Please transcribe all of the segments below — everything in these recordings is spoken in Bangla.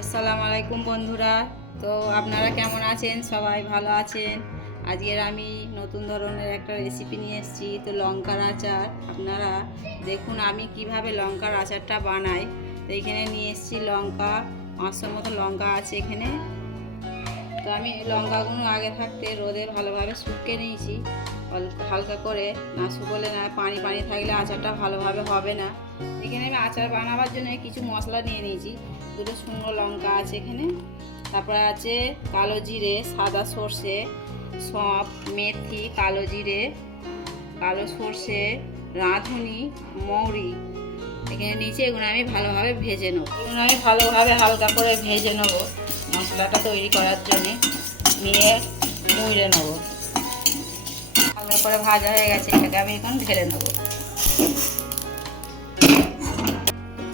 আসসালামু আলাইকুম বন্ধুরা। তো আপনারা কেমন আছেন? সবাই ভালো আছেন? আজকের আমি নতুন ধরনের একটা রেসিপি নিয়ে এসেছি, তো লঙ্কার আচার। আপনারা দেখুন আমি কিভাবে লঙ্কার আচারটা বানাই। তো এখানে নিয়ে এসেছি লঙ্কা, 500 মতো লঙ্কা আছে এখানে। তো আমি লঙ্কাগুলো আগে থাকতে রোদে ভালোভাবে শুকিয়ে নিয়েছি হালকা করে, না শুকোলে না পানি পানি থাকলে আচারটা ভালোভাবে হবে না। এখানে আমি আচার বানাবার জন্য কিছু মশলা নিয়ে নিয়েছি। দুটো শুকনো লঙ্কা আছে এখানে, তারপরে আছে কালো জিরে, সাদা সর্ষে, সঁফ, মেথি, কালো জিরে, কালো সর্ষে, রাঁধুনি, মৌরি এখানে নিচে। এগুলো আমি ভালোভাবে ভেজে নেবো। এগুলো আমি ভালোভাবে হালকা করে ভেজে নেবো মশলাটা তৈরি করার জন্যে। নিয়ে মুড়ে নেবো। হালকা করে ভাজা হয়ে গেছে, এটাকে আমি এখন ঢেলে নেবো।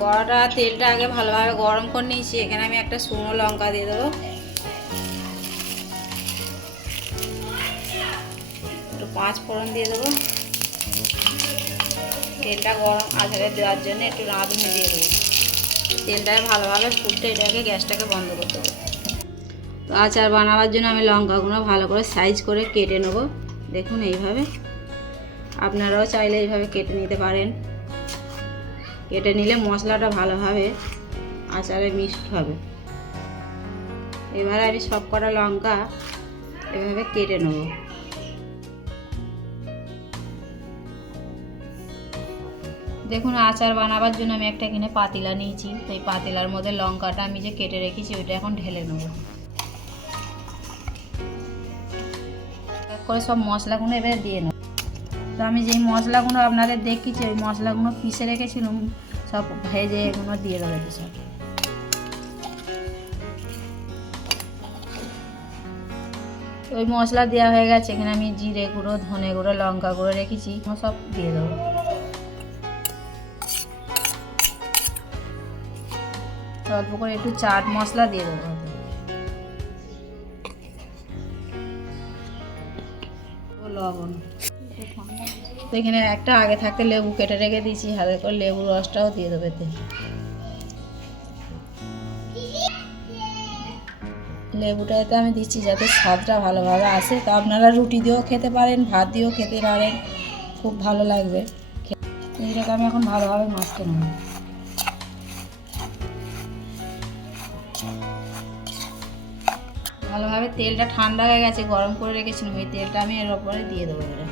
কড়াটা তেলটা আগে ভালোভাবে গরম করে নিয়েছি। এখানে আমি একটা শুকনো লঙ্কা দিয়ে দেবো, একটু 5 ফোড়ন দিয়ে দেবো। তেলটা গরম আচারে দেওয়ার জন্য একটু রাঁধুনি দিয়ে দেবো। তেলটাকে ভালোভাবে ফুটতে এটাকে গ্যাসটাকে বন্ধ করতে হবে। তো আচার বানাবার জন্য আমি লঙ্কাগুলো ভালো করে সাইজ করে কেটে নেবো। দেখুন এইভাবে, আপনারাও চাইলে এইভাবে কেটে নিতে পারেন। কেটে নিলে মশলাটা ভালোভাবে আচারে মিক্সড হবে। এবারে আমি সব কটা লঙ্কা এভাবে কেটে নেব। দেখুন আচার বানাবার জন্য আমি একটা এখানে পাতিলা নিয়েছি। তো এই পাতিলার মধ্যে লঙ্কাটা আমি যে কেটে রেখেছি ওইটা এখন ঢেলে নেব। এক করে সব মশলাগুলো এবারে দিয়ে নেব। তো আমি যেই মশলাগুলো আপনাদের দেখিয়েছি ওই মশলাগুলো পিষে রেখেছিলাম, সব ভেজে এগুলো দিয়ে দেবো সব। ওই মশলা দেওয়া হয়ে গেছে। এখানে আমি জিরে গুঁড়ো, ধনে গুঁড়ো, লঙ্কা গুঁড়ো রেখেছি, সব দিয়ে দেবো। অল্প করে একটু চাট মশলা দিয়ে দেবো। লবণ। তো এখানে একটা আগে থাকতে লেবু কেটে রেখে দিয়েছি, হালকা করে লেবুর রসটাও দিয়ে দেবো এতে। লেবুটা এতে আমি দিচ্ছি যাতে স্বাদটা ভালোভাবে আসে। তো আপনারা রুটি দিয়েও খেতে পারেন, ভাত দিয়েও খেতে পারেন, খুব ভালো লাগবে। এটাকে আমি এখন ভালোভাবে মাখতে নেব। ভালোভাবে তেলটা ঠান্ডা হয়ে গেছে, গরম করে রেখেছিলাম, ওই তেলটা আমি এর উপরে দিয়ে দেবো। এটা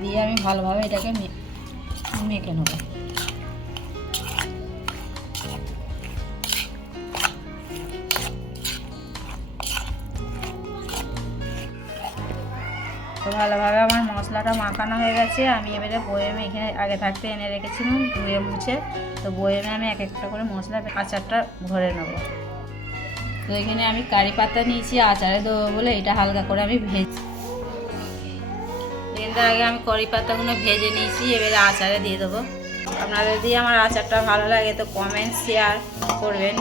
দিয়ে আমি ভালোভাবে এটাকে মেখে নেব। তো ভালোভাবে আমার মশলাটা মাখানো হয়ে গেছে। আমি এবারে বয়েমে এখানে আগে থাকতে এনে রেখেছিলাম ধুয়ে মুছে। তো বয়েমে আমি এক একটা করে মশলা আচারটা ভরে নেব। তো এখানে আমি কারি পাতা নিয়েছি আচারে দেবো বলে, এটা হালকা করে আমি ভেজে তেলটা আগে আমি কারি পাতাগুলো ভেজে নিয়েছি, এবারে আচারে দিয়ে দেবো। আপনাদের দিয়ে আমার আচারটা ভালো লাগে তো কমেন্ট শেয়ার করবেন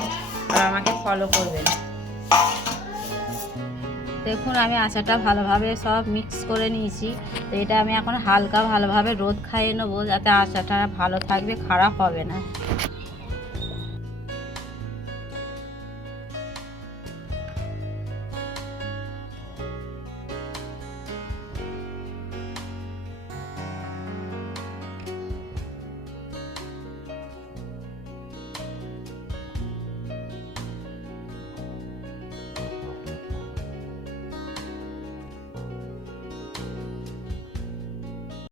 আর আমাকে ফলো করবেন। দেখুন আমি আচারটা ভালোভাবে সব মিক্স করে নিয়েছি। তো এটা আমি এখন হালকা ভালোভাবে রোদ খাইয়ে নেবো, যাতে আচারটা ভালো থাকবে, খারাপ হবে না।